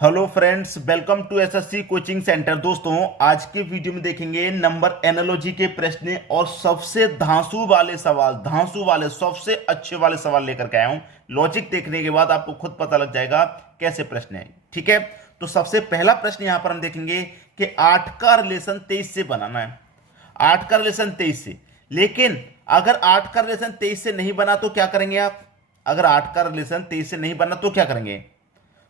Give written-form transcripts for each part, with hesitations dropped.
Hello friends, welcome to SSC coaching centre. दोस्तों, आज के वीडियो में देखेंगे नंबर एनालॉजी के प्रश्न और सबसे धांसू वाले सबसे अच्छे वाले सवाल लेकर के आया हूं। लॉजिक देखने के बाद आपको खुद पता लग जाएगा कैसे प्रश्न है। ठीक है, तो सबसे पहला प्रश्न यहां पर हम देखेंगे कि 8 का रिलेशन 23 से बनाना है। 8 का रिलेशन 23 से, लेकिन अगर 8 का रिलेशन 23 से नहीं बना तो क्या करेंगे आप? अगर 8 का रिलेशन 23 से नहीं बना तो क्या करेंगे?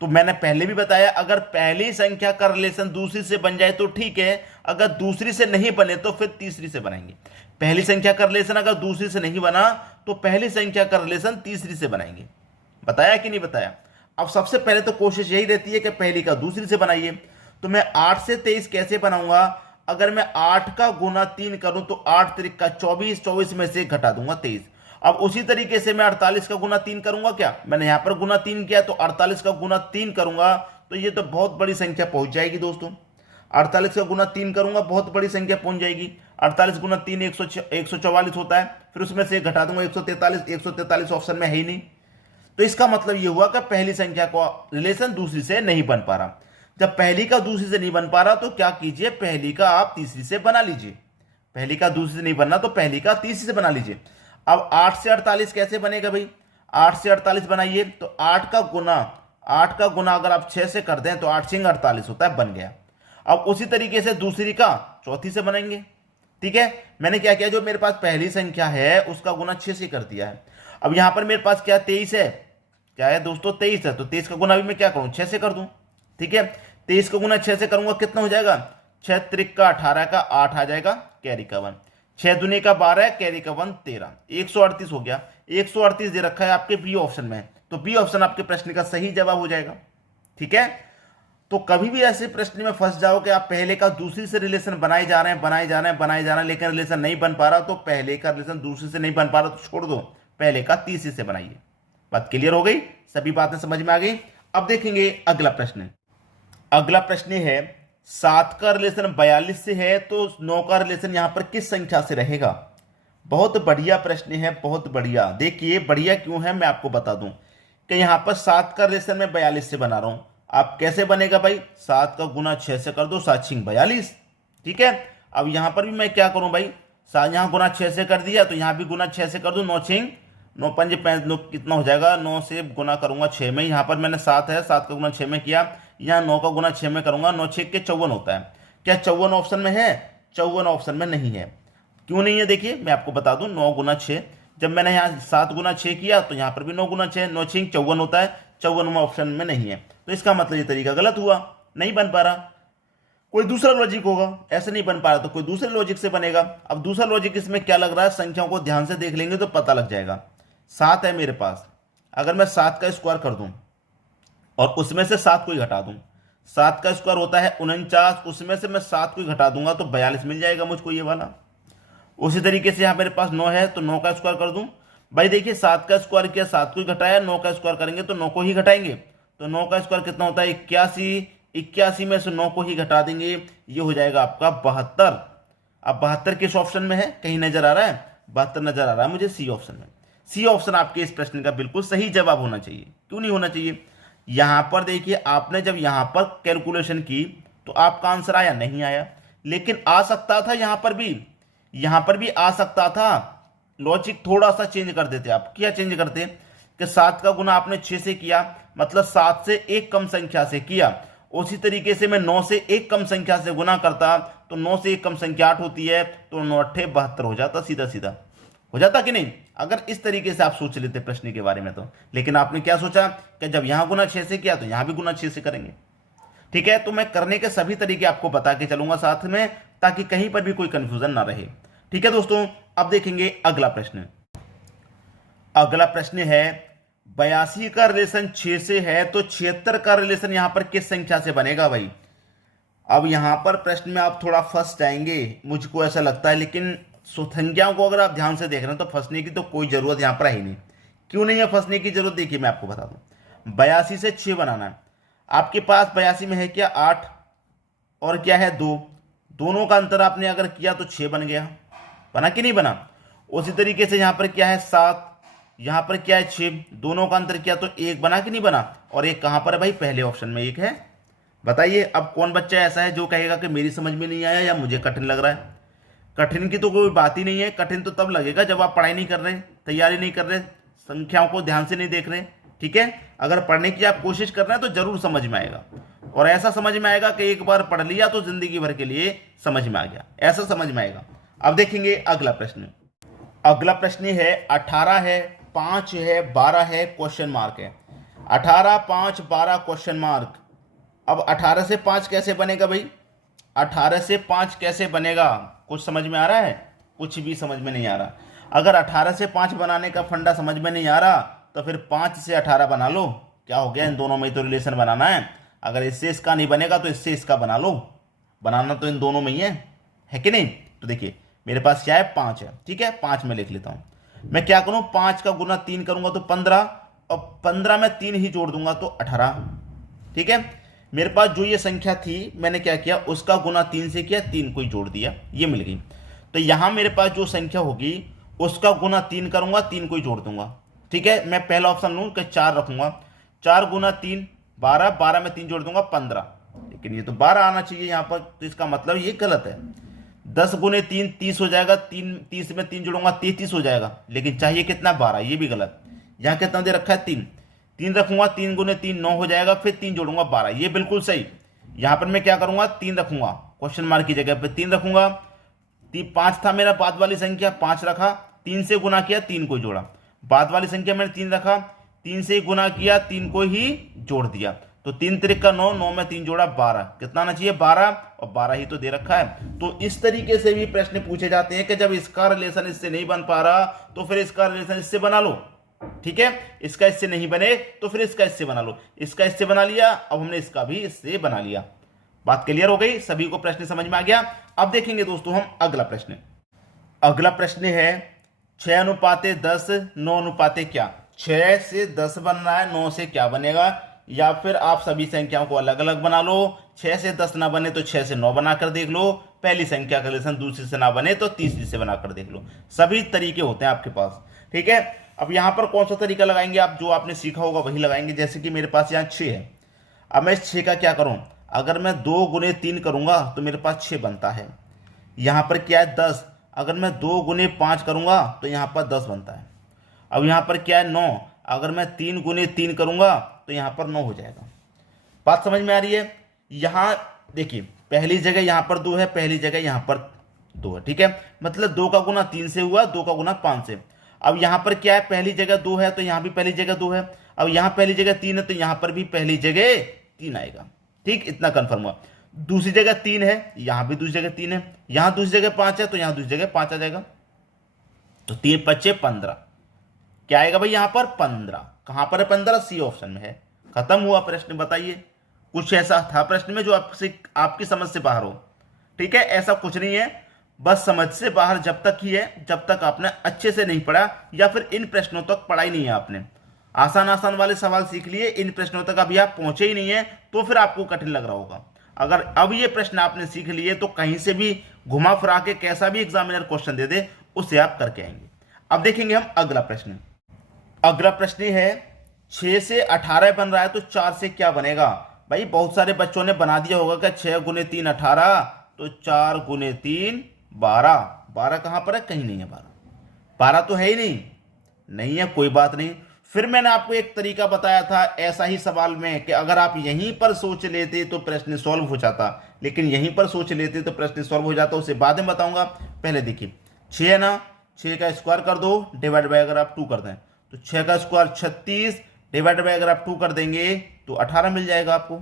तो मैंने पहले भी बताया, अगर पहली संख्या का रिलेशन दूसरी से बन जाए तो ठीक है, अगर दूसरी से नहीं बने तो फिर तीसरी से बनाएंगे। पहली संख्या का रिलेशन अगर दूसरी से नहीं बना तो पहली संख्या का रिलेशन तीसरी से बनाएंगे। बताया कि नहीं बताया? अब सबसे पहले तो कोशिश यही रहती है कि पहली का दूसरी से बनाइए। तो मैं 8 से 23 कैसे बनाऊंगा? अगर मैं 8 का गुना 3 करूं तो 8 त्रिक का 24, 24 में से घटा दूंगा 23। अब उसी तरीके से मैं 48 का गुना 3 करूंगा। क्या मैंने यहां पर गुना 3 किया, तो 48 का गुना 3 करूंगा तो ये तो बहुत बड़ी संख्या पहुंच जाएगी दोस्तों। 48 का गुना 3 करूंगा, बहुत बड़ी संख्या पहुंच जाएगी। 48 गुना 3 144 होता है, फिर उसमें से घटा दूंगा 143। 143 ऑप्शन में है ही नहीं। तो इसका मतलब ये हुआ कि पहली संख्या का रिलेशन दूसरी से नहीं बन पा रहा। जब पहली का दूसरी से नहीं बन पा रहा तो क्या कीजिए, पहली का आप तीसरी से बना लीजिए। पहली का दूसरी से नहीं बनना तो पहली का तीसरी से बना लीजिए। अब 8 से 48 कैसे बनेगा भाई? 8 से 48 बनाइए तो 8 का गुना अगर आप 6 से कर दें तो 8 6 48 होता है, बन गया। अब उसी तरीके से दूसरी का चौथी से बनाएंगे। ठीक है, मैंने क्या किया, जो मेरे पास पहली संख्या है उसका गुना 6 से कर दिया है। अब यहां पर मेरे पास क्या 23 है, क्या है दोस्तों 23 है, तो 23 का गुना भी मैं क्या करूं 6 से कर दूं। ठीक है, 23 का गुना 6 से करूंगा, कितना हो जाएगा? 6 त्रिक का 18 का 8 आ जाएगा, कैरी का 1। 6 दुनी का 12, कैरी का 1 13, 138 हो गया। 138 दे रखा है आपके बी ऑप्शन में, तो बी ऑप्शन आपके प्रश्न का सही जवाब हो जाएगा। ठीक है, तो कभी भी ऐसे प्रश्न में फंस जाओ कि आप पहले का दूसरी से रिलेशन बनाए जा रहे हैं, लेकिन रिलेशन नहीं बन पा रहा, तो पहले का रिलेशन दूसरी से नहीं बन पा रहा तो छोड़ दो, पहले का तीसरी से बनाइए। बात क्लियर हो गई? सभी बातें समझ में आ गई? अब देखेंगे अगला प्रश्न। अगला प्रश्न है 7 का रिलेशन 42 से है तो 9 का रिलेशन यहां पर किस संख्या से रहेगा? बहुत बढ़िया प्रश्न है, बहुत बढ़िया। देखिए बढ़िया क्यों है मैं आपको बता दूं कि यहां पर 7 का रिलेशन मैं 42 से बना रहा हूं। आप कैसे बनेगा भाई? 7 का गुना 6 से कर दो, 7 6 42। ठीक है, अब यहां पर भी मैं क्या करूं भाई, यहां गुना 6 से कर दिया तो यहां भी गुना 6 से कर दूं। 9 6 9 5 5 9 कितना हो जाएगा? 9 से गुना करूंगा 6 में, यहां पर मैंने 7 है, 7 का गुना 6 में किया, यहाँ 9 का गुना 6 में करूंगा, 9 6 के 54 होता है। क्या 54 ऑप्शन में है? 54 ऑप्शन में नहीं है। क्यों नहीं है देखिए मैं आपको बता दूं। 9 गुना 6, जब मैंने यहाँ 7 गुना 6 किया तो यहाँ पर भी 9 गुना 6, 9 6 54 होता है, 54 ऑप्शन में नहीं है। तो इसका मतलब ये तरीका गलत हुआ, नहीं बन पा रहा। कोई दूसरा लॉजिक होगा, ऐसे नहीं बन पा रहा तो कोई दूसरे लॉजिक से बनेगा। अब दूसरा लॉजिक इसमें क्या लग रहा है, संख्याओं को ध्यान से देख लेंगे तो पता लग जाएगा। 7 है मेरे पास, अगर मैं 7 का स्क्वायर कर दूं और उसमें से 7 को ही घटा दूं, 7 का स्क्वायर होता है 49, उसमें से मैं 7 को ही घटा दूंगा तो 42 मिल जाएगा मुझको ये वाला। उसी तरीके से यहां मेरे पास 9 है तो 9 का स्क्वायर कर दूं। भाई देखिए 7 का स्क्वायर किया, 7 को ही घटाया, 9 का स्क्वायर करेंगे तो 9 को ही घटाएंगे, तो 9 का स्क्वायर कितना होता है 81, 81 में से 9 को ही घटा देंगे, ये हो जाएगा आपका 72। अब 72 किस ऑप्शन में है, कहीं नजर आ रहा है? 72 नजर आ रहा है मुझे सी ऑप्शन में। सी ऑप्शन आपके इस प्रश्न का बिल्कुल सही जवाब होना चाहिए। क्यों नहीं होना चाहिए? यहां पर देखिए आपने जब यहां पर कैलकुलेशन की तो आपका आंसर आया नहीं आया, लेकिन आ सकता था यहां पर भी आ सकता था। लॉजिक थोड़ा सा चेंज कर देते आप। क्या चेंज करते कि 7 का गुना आपने 6 से किया, मतलब 7 से एक कम संख्या से किया। उसी तरीके से मैं 9 से एक कम संख्या से गुना करता तो 9 से एक कम संख्या 8 होती है, तो 9 8 72 हो जाता, सीधा सीधा हो जाता कि नहीं, अगर इस तरीके से आप सोच लेते प्रश्न के बारे में तो। लेकिन आपने क्या सोचा कि जब यहां गुना 6 से किया तो यहां भी गुना 6 से करेंगे। ठीक है, तो मैं करने के सभी तरीके आपको बता के चलूंगा साथ में, ताकि कहीं पर भी कोई कंफ्यूजन ना रहे। ठीक है दोस्तों, अब देखेंगे अगला प्रश्न। अगला प्रश्न है 82 का रिलेशन 6 से है तो 76 का रिलेशन यहां पर किस संख्या से बनेगा भाई? अब यहां पर प्रश्न में आप थोड़ा फंस जाएंगे, मुझको ऐसा लगता है, लेकिन संख्याओं को अगर आप ध्यान से देख रहे हैं तो फंसने की तो कोई जरूरत यहां पर है ही नहीं। क्यों नहीं है फंसने की जरूरत? देखिए मैं आपको बता दूं, 82 से 6 बनाना है। आपके पास 82 में है क्या 8 और क्या है 2, दोनों का अंतर आपने अगर किया तो 6 बन गया, बना कि नहीं बना? उसी तरीके से यहां पर क्या है 7, यहां पर क्या है 6, दोनों का अंतर किया तो 1 बना कि नहीं बना? और एक कहां पर है भाई? पहले ऑप्शन में 1 है, बताइए, अब कौन बच्चा ऐसा है जो कहेगा कि मेरी समझ में नहीं आया या मुझे कठिन लग रहा है। कठिन की तो कोई बात ही नहीं है। कठिन तो तब लगेगा जब आप पढ़ाई नहीं कर रहे, तैयारी नहीं कर रहे, संख्याओं को ध्यान से नहीं देख रहे। ठीक है, अगर पढ़ने की आप कोशिश कर रहे हैं तो जरूर समझ में आएगा, और ऐसा समझ में आएगा कि एक बार पढ़ लिया तो जिंदगी भर के लिए समझ में आ गया, ऐसा समझ में आएगा। अब देखेंगे अगला प्रश्न। अगला प्रश्न है 18 है, 5 है, 12 है, क्वेश्चन मार्क है। 18, 5, 12 क्वेश्चन मार्क। अब 18 से 5 कैसे बनेगा भाई? 18 से 5 कैसे बनेगा? कुछ समझ में आ रहा है? कुछ भी समझ में नहीं आ रहा। अगर 18 से 5 बनाने का फंडा समझ में नहीं आ रहा तो फिर 5 से 18 बना लो। क्या हो गया, इन दोनों में ही तो रिलेशन बनाना है। अगर इससे इसका नहीं बनेगा तो इससे इसका बना लो। बनाना तो इन दोनों में ही है कि नहीं? तो देखिए मेरे पास क्या है, 5 है। ठीक है, 5 में लिख लेता हूं। मैं क्या करूं, 5 का गुना 3 करूंगा तो 15, और 15 में 3 ही जोड़ दूंगा तो 18। ठीक है, मेरे पास जो ये संख्या थी मैंने क्या किया, उसका गुना 3 से किया, 3 को ही जोड़ दिया, ये मिल गई। तो यहां मेरे पास जो संख्या होगी उसका गुना 3 करूंगा, 3 को ही जोड़ दूंगा। ठीक है, मैं पहला ऑप्शन लूं कि 4 रखूंगा। 4 गुना 3 12, 12 में 3 जोड़ दूंगा 15, लेकिन ये तो 12 आना चाहिए यहां पर, तो इसका मतलब ये गलत है। 10 गुने 3 30 हो जाएगा, 30 में 3 जोड़ूंगा 33 हो जाएगा, लेकिन चाहिए कितना, 12, ये भी गलत। यहां कितना दे रखा है, 3, 3 रखूंगा, 3 गुने 3 9 हो जाएगा, फिर 3 जोड़ूंगा 12, ये बिल्कुल सही। यहां पर मैं क्या करूंगा, 3 रखूंगा, क्वेश्चन मार्क की जगह पे 3 रखूंगा। 5 था मेरा बाद वाली संख्या, 5 रखा, 3 से गुना किया, 3 को जोड़ा। बाद वाली संख्या मैंने 3 रखा, 3 से गुना किया, 3 को ही जोड़ दिया, तो 3 त्रिक का 9, 9 में 3 जोड़ा 12, कितना आना चाहिए, 12, और 12 ही तो दे रखा है। तो इस तरीके से भी प्रश्न पूछे जाते हैं कि जब इसका रिलेशन इससे नहीं बन पा रहा तो फिर इसका रिलेशन इससे बना लो। ठीक है, इसका इससे नहीं बने तो फिर इसका इससे बना लो। इसका इससे बना लिया, अब हमने इसका भी इससे बना लिया। बात क्लियर हो गई, सभी को प्रश्न समझ में आ गया। अब देखेंगे दोस्तों हम अगला प्रश्न। अगला प्रश्न है 6:10, 9 क्या। 6 से 10 बनना है, 9 से क्या बनेगा, या फिर आप सभी संख्याओं को अलग अलग बना लो। 6 से 10 ना बने तो 6 से 9 बनाकर देख लो। पहली संख्या का रिलेशन दूसरी से ना बने तो तीसरी से बनाकर देख लो। सभी तरीके होते हैं आपके पास। ठीक है, अब यहां पर कौन सा तरीका लगाएंगे आप, जो आपने सीखा होगा वही लगाएंगे। जैसे कि मेरे पास यहाँ 6 है, अब मैं इस 6 का क्या करूं, अगर मैं 2 गुने 3 करूंगा तो मेरे पास 6 बनता है। यहां पर क्या है, 10, अगर मैं 2 गुने 5 करूंगा तो यहां पर 10 बनता है। अब यहां पर क्या है, 9, अगर मैं 3 गुने 3 करूंगा तो यहां पर 9 हो जाएगा। बात समझ में आ रही है? यहां देखिए, पहली जगह यहां पर 2 है, पहली जगह यहां पर 2 है। ठीक है, मतलब 2 का गुना 3 से हुआ, 2 का गुना 5 से। अब यहां पर क्या है, पहली जगह 2 है तो यहां भी पहली जगह 2 है। अब यहां पहली जगह 3 है तो यहां पर भी पहली जगह 3 आएगा। ठीक, इतना कंफर्म हुआ। दूसरी जगह 3 है, यहां भी दूसरी जगह 3 है, यहां दूसरी जगह 5 है तो यहां दूसरी जगह 5 आ जाएगा। तो 3 5 15, क्या आएगा भाई यहां पर, 15। कहां पर है 15, सी ऑप्शन में है। खत्म हुआ प्रश्न। बताइए, कुछ ऐसा था प्रश्न में जो आपसे आपकी समझ से बाहर हो? ठीक है, ऐसा कुछ नहीं है, बस समझ से बाहर जब तक ही है जब तक आपने अच्छे से नहीं पढ़ा, या फिर इन प्रश्नों तक पढ़ा ही नहीं है आपने। आसान आसान वाले सवाल सीख लिए, इन प्रश्नों तक अभी आप पहुंचे ही नहीं है तो फिर आपको कठिन लग रहा होगा। अगर अब ये प्रश्न आपने सीख लिए तो कहीं से भी घुमा फिरा के कैसा भी एग्जामिनर क्वेश्चन दे दे उसे आप करके आएंगे। अब देखेंगे हम अगला प्रश्न। अगला प्रश्न है 6 से 18 बन रहा है तो 4 से क्या बनेगा। भाई बहुत सारे बच्चों ने बना दिया होगा कि 6 गुने 3 18, तो 4 गुने 3 12। 12 कहां पर है, कहीं नहीं है। 12 तो है ही नहीं, नहीं है, कोई बात नहीं। फिर मैंने आपको एक तरीका बताया था ऐसा ही सवाल में कि अगर आप यहीं पर सोच लेते तो प्रश्न सॉल्व हो जाता, लेकिन यहीं पर सोच लेते तो प्रश्न सॉल्व हो जाता, उसे बाद में बताऊंगा। पहले देखिए 6 है ना, 6 का स्क्वायर कर दो, डिवाइड बाय अगर आप 2 कर दें तो 6 का स्क्वायर 36, डिवाइड बाय अगर आप 2 कर देंगे तो 18 मिल जाएगा आपको।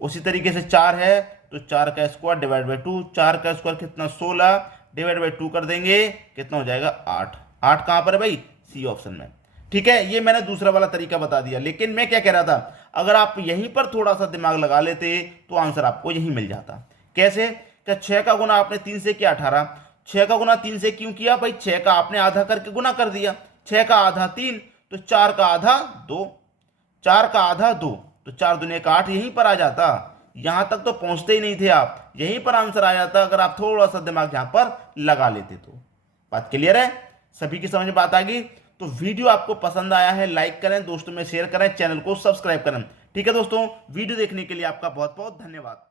उसी तरीके से 4 है तो 4 का स्क्वायर डिवाइड बाय 2, 4 का स्क्वायर कितना 16, डिवाइड बाय 2 कर देंगे कितना हो जाएगा 8। 8 कहां पर है भाई, सी ऑप्शन में। ठीक है, ये मैंने दूसरा वाला तरीका बता दिया, लेकिन मैं क्या कह रहा था, अगर आप यहीं पर थोड़ा सा दिमाग लगा लेते तो आंसर आपको यहीं मिल जाता। कैसे, क्या 6 का गुना आपने 3 से किया 18, 6 का गुना 3 से क्यों किया भाई, 6 का आपने आधा करके गुना कर दिया, 6 का आधा 3, तो 4 का आधा 2, 4 का आधा 2, तो 4 दूने का 8 यहीं पर आ जाता। यहां तक तो पहुंचते ही नहीं थे आप, यहीं पर आंसर आ जाता अगर आप थोड़ा सा दिमाग यहां पर लगा लेते तो। बात क्लियर है, सभी की समझ में बात आ गई। तो वीडियो आपको पसंद आया है लाइक करें, दोस्तों में शेयर करें, चैनल को सब्सक्राइब करें। ठीक है दोस्तों, वीडियो देखने के लिए आपका बहुत बहुत धन्यवाद।